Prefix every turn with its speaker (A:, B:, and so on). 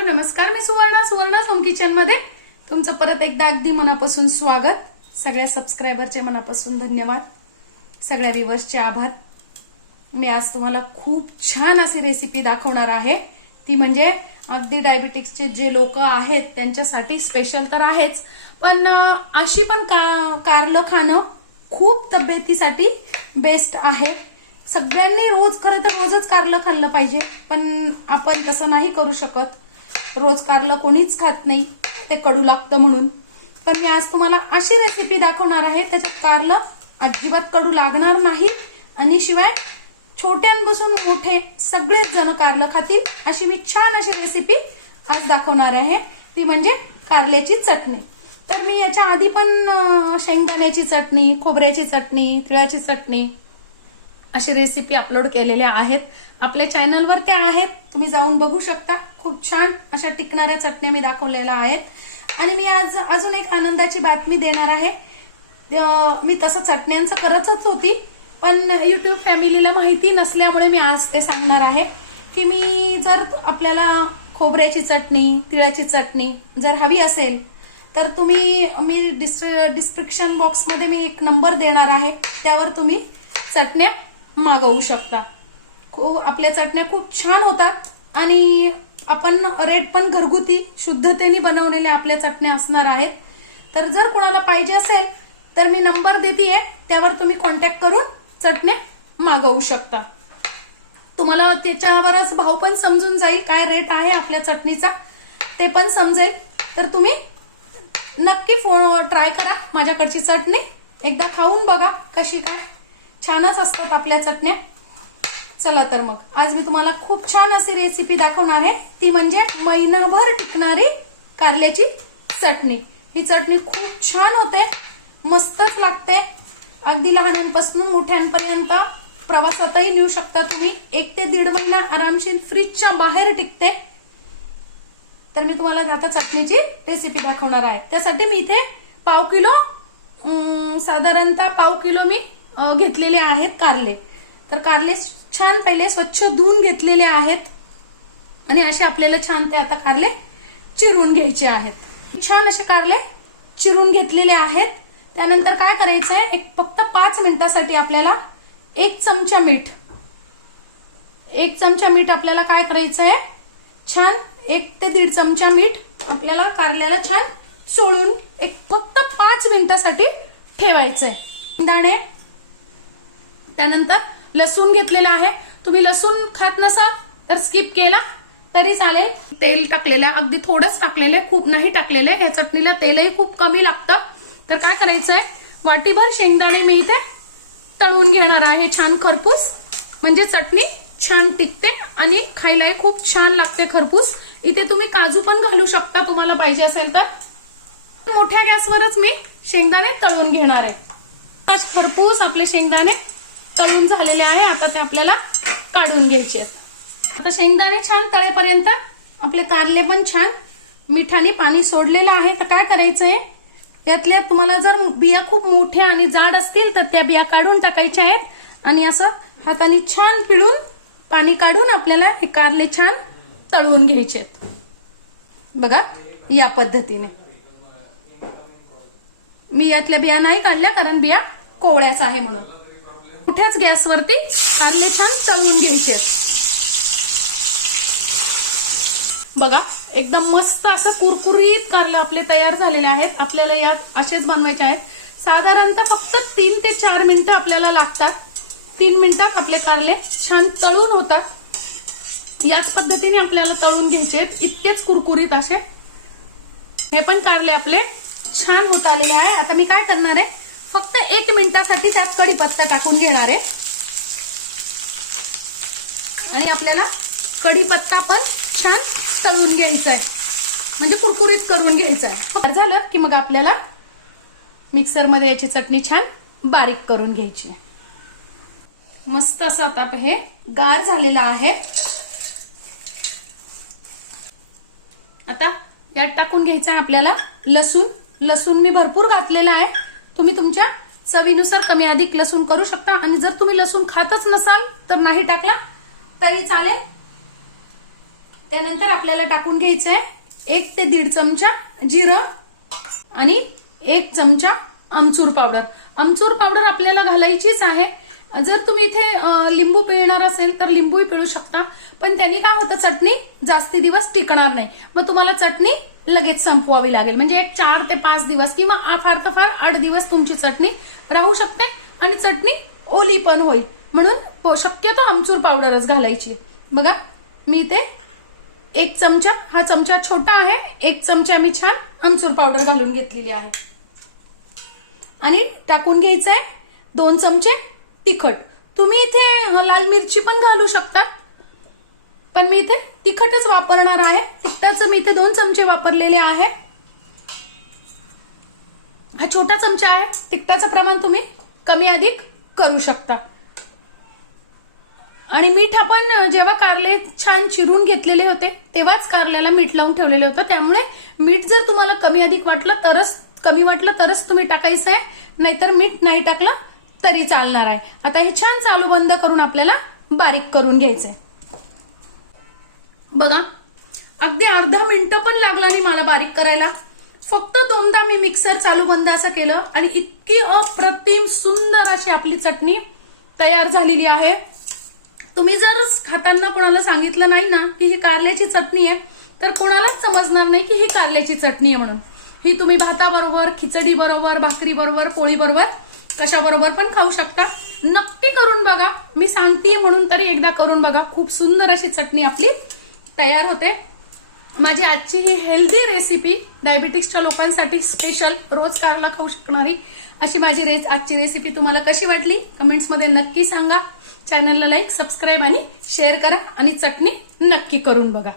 A: Hello नमस्कार. मी Suvarna Suvarna home किचनमध्ये. तुमचं परत एकदा अगदी मनापासून स्वागत. सगळ्या सबस्क्रायबरचे मनापासून धन्यवाद. सगळ्या व्हिवर्सचे आभार. मी आज तुम्हाला खूप छान अशी रेसिपी दाखवणार आहे. ती म्हणजे अगदी डायबिटिक्सचे जे लोक आहेत त्यांच्यासाठी स्पेशल तर आहेच. पण अशी पण का कारलं खाणं खूप तब्येतीसाठी बेस्ट आहे. सगळ्यांनी रोज खरं तर रोजच कारलं खाल्लं पाहिजे. पण आपण तसं नाही करू शकत. रोज कारलं कोणीच खात नाही. ते कडू लागतं म्हणून. पण मी आज तुम्हाला अशी रेसिपी दाखवणार आहे त्याच्यात कारलं अजिबात कडू लागणार नाही. आणि शिवाय छोट्यांपासून मोठे सगळेच जण कारलं खातील अशी मी छान अशी रेसिपी आज दाखवणार आहे. ती म्हणजे कारल्याची चटणी. तर मी याच्या आधी पण शेंगदाण्याची चटणी खोबऱ्याची चटणी तिळाची चटणी अशी रेसिपी अपलोड केलेल्या आहेत. आपल्या चॅनलवर त्या आहेत. तुम्ही जाऊन बघू शकता. खूप छान अशा टिकणाऱ्या चटण्या मी दाखवलेल्या आहेत. आणि मी आज अजून एक आनंदाची बातमी देणार आहे. मी तसं चटण्यांचं करतच होती पण युट्यूब फॅमिलीला माहिती नसल्यामुळे मी आज ते सांगणार आहे की मी जर आपल्याला खोबऱ्याची चटणी तिळाची चटणी जर हवी असेल तर तुम्ही मी डिस्क्रिप्शन बॉक्समध्ये मी एक नंबर देणार आहे. त्यावर तुम्ही चटण्या मागवू शकता. खूप आपल्या चटण्या खूप छान होतात आणि आपण रेट पण घरगुती शुद्धतेने बनवलेल्या आपल्या चटण्या असणार आहेत. तर जर कोणाला पाहिजे असेल तर मी नंबर देते त्यावर तुम्ही कॉन्टॅक्ट करून चटण्या मागवू शकता. तुम्हाला त्याच्यावरच भाव पण समजून जाईल काय रेट आहे आपल्या चटणीचा. ते पण समजेल. तर तुम्ही नक्की ट्राय करा माझ्याकडची चटणी. एकदा खाऊन बघा कशी काय छानच असतात आपल्या चटण्या. चला तर मग. आज मी तुम्हाला खूप छान अशी रेसिपी दाखवणार आहे. ती म्हणजे महिनाभर टिकणारी कारल्याची चटणी. ही चटणी खूप छान होते. मस्तच लागते. अगदी लहानांपासून मोठ्यांपर्यंत प्रवासातही नेऊ शकता तुम्ही. एक ते दीड महिना आरामशीर फ्रीजच्या बाहेर टिकते. तर मी तुम्हाला आता चटणीची रेसिपी दाखवणार आहे. त्यासाठी मी इथे पाव किलो साधारणतः पाव किलो मी घेतलेले आहेत कारले. तर कारले छान पहिले स्वच्छ धुवून घेतलेले आहेत. आणि असे आपल्याला छान ते आता कारले चिरून घ्यायचे आहेत. छान असे कारले चिरून घेतलेले आहेत. त्यानंतर काय करायचं आहे एक फक्त पाच मिनिटासाठी आपल्याला एक चमचा मीठ एक चमचा मीठ आपल्याला काय करायचं आहे छान एक ते दीड चमचा मीठ आपल्याला कारल्याला छान सोडून एक फक्त पाच मिनिटासाठी ठेवायचंय. दाणे. त्यानंतर लसूण घेतलेला आहे. तुम्ही लसूण खात नसाल तर स्किप केला. तरी चालेल. तेल टाकलेलं आहे. अगदी थोडंच टाकलेलं आहे. खूप नाही टाकलेलं आहे. या चटणीला तेलही खूप कमी लागतं. तर काय करायचंय वाटीभर शेंगदाणे मी इथे तळून घेणार आहे. छान खरपूस. म्हणजे चटणी छान टिकते आणि खायलाही खूप छान लागते खरपूस. इथे तुम्ही काजू पण घालू शकता. तुम्हाला पाहिजे असेल तर. मोठ्या गॅसवरच मी शेंगदाणे तळून घेणार आहे. खरपूस आपले शेंगदाणे तळून झालेले आहे. आता ते आपल्याला काढून घ्यायचे आहेत. आता शेंगदाणे छान तळेपर्यंत आपले कारले पण छान मिठाने पाणी सोडलेलं आहे. तर काय करायचंय? त्यातल्या तुम्हाला जर बिया खूप मोठ्या आणि जाड असतील तर त्या बिया काढून टाकायच्या आहेत. आणि असं हाताने छान पिळून पाणी काढून आपल्याला हे कारले छान तळवून घ्यायचे आहेत. बघा या पद्धतीने. मी यातल्या बिया नाही काढल्या कारण बिया कोवळ्याच आहे म्हणून. मोठ्याच गॅसवरती कारले छान तळून घ्यायचे. बघा एकदम मस्त असं कुरकुरीत कारले आपले तयार झालेले आहेत. आपल्याला यात असेच बनवायचे आहेत. साधारणतः फक्त तीन ते चार मिनिटं आपल्याला लागतात. तीन मिनिटात आपले कारले छान तळून होतात. याच पद्धतीने आपल्याला तळून घ्यायचे आहेत. इतकेच कुरकुरीत असे. हे पण कारले आपले छान होत आलेले आहे. आता मी काय करणार आहे? एक मिनिटासाठी त्यात कढीपत्ता टाकून घेणार आहे. आणि आपल्याला कढीपत्ता पण छान तळून घ्यायचा आहे म्हणजे कुरकुरीत करून घ्यायचा आहे झालं की मग आपल्याला मिक्सरमध्ये याची चटणी छान बारीक करून घ्यायची आहे. मस्त असं आता हे गार झालेलं आहे. आता यात टाकून घ्यायचं आहे आपल्याला लसूण. लसूण मी भरपूर घातलेला आहे. तुम्ही तुमच्या चवीनुसार कमी अधिक लसूण करू शकता. आणि जर तुम्ही लसूण खातच नसाल तर नाही टाकला तरी चालेल. त्यानंतर आपल्याला टाकून घ्यायचं आहे एक ते दीड चमचा जिरं आणि एक चमचा आमचूर पावडर. आमचूर पावडर आपल्याला घालायचीच आहे. जर तुम्ही इथे लिंबू पिळणार असेल तर लिंबूही पिळू शकता. पण त्यांनी काय होतं चटणी जास्ती दिवस टिकणार नाही. मग तुम्हाला चटणी लगेच संपवावी लागेल. म्हणजे एक चार ते पाच दिवस किंवा फार तर फार आठ दिवस तुमची चटणी राहू शकते आणि चटणी ओली पण होईल. म्हणून शक्यतो आमचूर पावडरच घालायची. बघा मी इथे एक चमचा हा चमचा छोटा आहे एक चमचा मी छान आमचूर पावडर घालून घेतलेली आहे. आणि टाकून घ्यायचं आहे दोन चमचे तिखट. तुम्ही इथे लाल मिरची पण घालू शकता. पण मी इथे तिखटच वापरणार आहे. तिखटाचं मी इथे दोन चमचे वापरलेले आहे. हा छोटा चमचा आहे. तिखटाचं प्रमाण तुम्ही कमी अधिक करू शकता. आणि मीठ आपण जेव्हा कारले छान चिरून घेतलेले होते तेव्हाच कारल्याला मीठ लावून ठेवलेले होतं. त्यामुळे मीठ जर तुम्हाला कमी अधिक वाटलं तरच कमी वाटलं तरच तुम्ही टाकायचं आहे. नाहीतर मीठ नाही टाकलं तरी चालणार आहे. आता हे छान चालू बंद करून आपल्याला बारीक करून घ्यायचंय. बघा अगदी अर्धा मिनिट पण लागला नाही मला बारीक करायला. फक्त दोनदा मी मिक्सर चालू बंद असं केलं आणि इतकी अप्रतिम सुंदर अशी आपली चटणी तयार झालेली आहे. तुम्ही जर खाताना कोणाला सांगितलं नाही ना की ही कारल्याची चटणी आहे तर कोणालाच समजणार नाही की ही कारल्याची चटणी आहे म्हणून. ही तुम्ही भाताबरोबर खिचडी बरोबर भाकरी बरोबर पोळी बरोबर कशाबरोबर पण खाऊ शकता. नक्की करून बघा. मी सांगतेय म्हणून तरी एकदा करून बघा. खूप सुंदर अशी चटणी आपली तयार होते. माझी आजची ही हेल्दी रेसिपी डायबिटीसच्या लोकांसाठी स्पेशल रोज कारला खाऊ शकणारी अशी माझी रेस आजची रेसिपी तुम्हाला कशी वाटली? कमेंट्समध्ये नक्की सांगा. चॅनलला लाईक सबस्क्राईब आणि शेअर करा. आणि चटणी नक्की करून बघा.